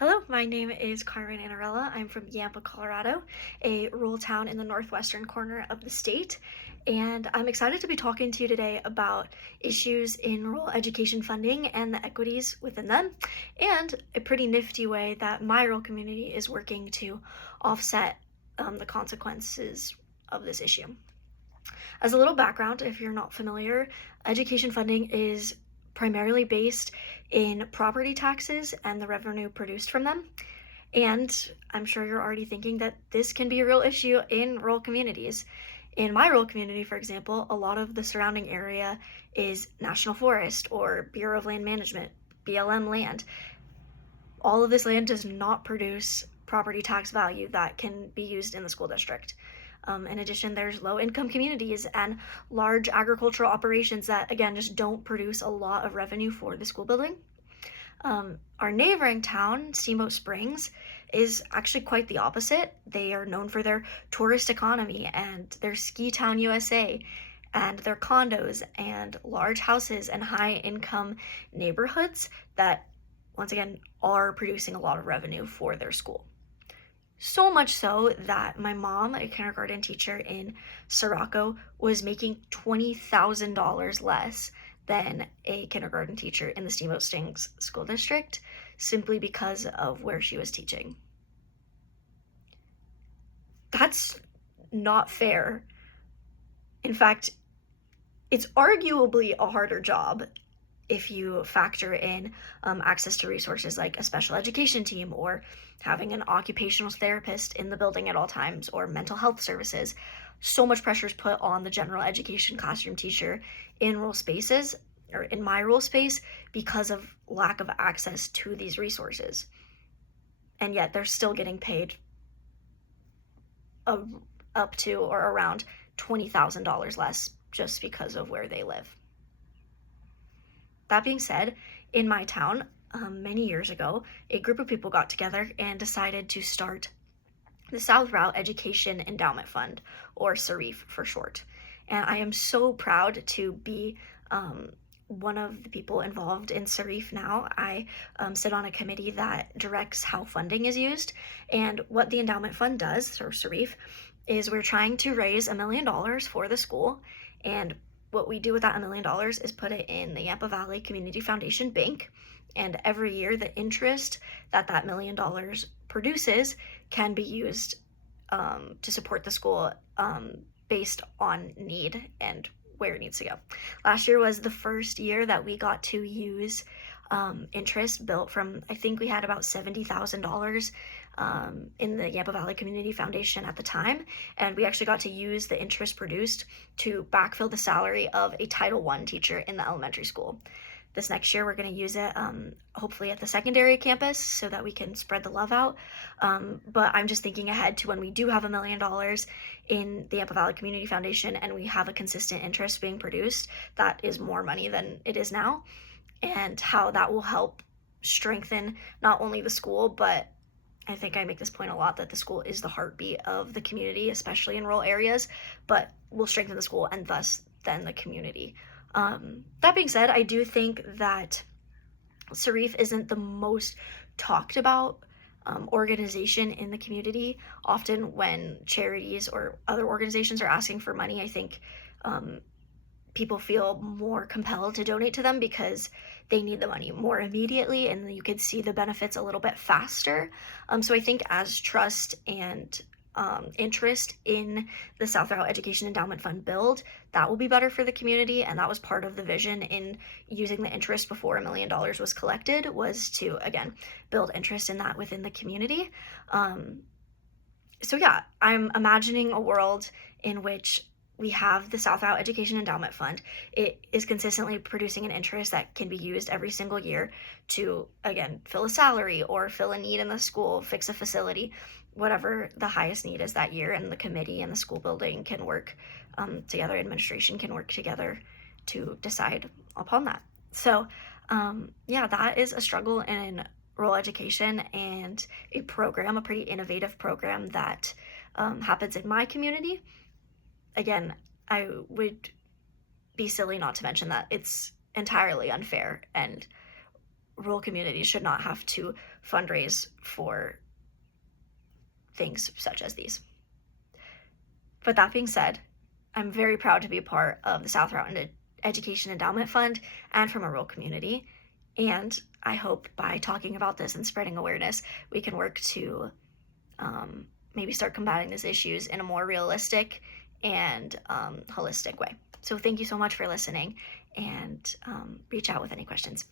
Hello, my name is Carmen Anarella. I'm from Yampa, Colorado, a rural town in the northwestern corner of the state. And I'm excited to be talking to you today about issues in rural education funding and the equities within them, and a pretty nifty way that my rural community is working to offset the consequences of this issue. As a little background, if you're not familiar, education funding is primarily based in property taxes and the revenue produced from them. And I'm sure you're already thinking that this can be a real issue in rural communities. In my rural community, for example, a lot of the surrounding area is National Forest or Bureau of Land Management, BLM land. All of this land does not produce property tax value that can be used in the school district. In addition, there's low income communities and large agricultural operations that, again, just don't produce a lot of revenue for the school building. Our neighboring town, Steamboat Springs, is actually quite the opposite. They are known for their tourist economy and their ski town USA and their condos and large houses and high income neighborhoods that, once again, are producing a lot of revenue for their school. So much so that my mom, a kindergarten teacher in Sirocco, was making $20,000 less than a kindergarten teacher in the Steamboat Springs school district simply because of where she was teaching. That's not fair. In fact, it's arguably a harder job if you factor in access to resources like a special education team or having an occupational therapist in the building at all times or mental health services. So much pressure is put on the general education classroom teacher in rural spaces or in my rural space because of lack of access to these resources. And yet they're still getting paid up to or around $20,000 less just because of where they live. That being said, in my town, many years ago, a group of people got together and decided to start the South Route Education Endowment Fund, or SAREEF for short. And I am so proud to be one of the people involved in SAREEF now. I sit on a committee that directs how funding is used. And what the endowment fund does, or SAREEF, is we're trying to raise $1 million for the school. And what we do with that $1 million is put it in the Yampa Valley Community Foundation Bank. And every year, the interest that $1 million produces can be used to support the school based on need and where it needs to go. Last year was the first year that we got to use interest built from, I think we had about $70,000 in the Yampa Valley Community Foundation at the time, and we actually got to use the interest produced to backfill the salary of a Title I teacher in the elementary school. This next year, we're going to use it hopefully at the secondary campus so that we can spread the love out. But I'm just thinking ahead to when we do have $1 million in the Yampa Valley Community Foundation and we have a consistent interest being produced, that is more money than it is now, and how that will help strengthen not only the school, but I think I make this point a lot that the school is the heartbeat of the community, especially in rural areas, but will strengthen the school and thus then the community. That being said, I do think that SAREEF isn't the most talked about organization in the community. Often when charities or other organizations are asking for money, I think people feel more compelled to donate to them because they need the money more immediately and you could see the benefits a little bit faster. So I think as trust and interest in the South Route Education Endowment Fund build, that will be better for the community. And that was part of the vision in using the interest before $1 million was collected, was to, again, build interest in that within the community. So yeah, I'm imagining a world in which we have the South Route Education Endowment Fund. It is consistently producing an interest that can be used every single year to, again, fill a salary or fill a need in the school, fix a facility, whatever the highest need is that year. And the committee and the school building can work together, administration can work together to decide upon that. So yeah, that is a struggle in rural education and a program, a pretty innovative program that happens in my community. Again, I would be silly not to mention that it's entirely unfair and rural communities should not have to fundraise for things such as these. But that being said, I'm very proud to be a part of the South Route Education Endowment Fund and from a rural community. And I hope by talking about this and spreading awareness, we can work to maybe start combating these issues in a more realistic and holistic way. So thank you so much for listening, and reach out with any questions.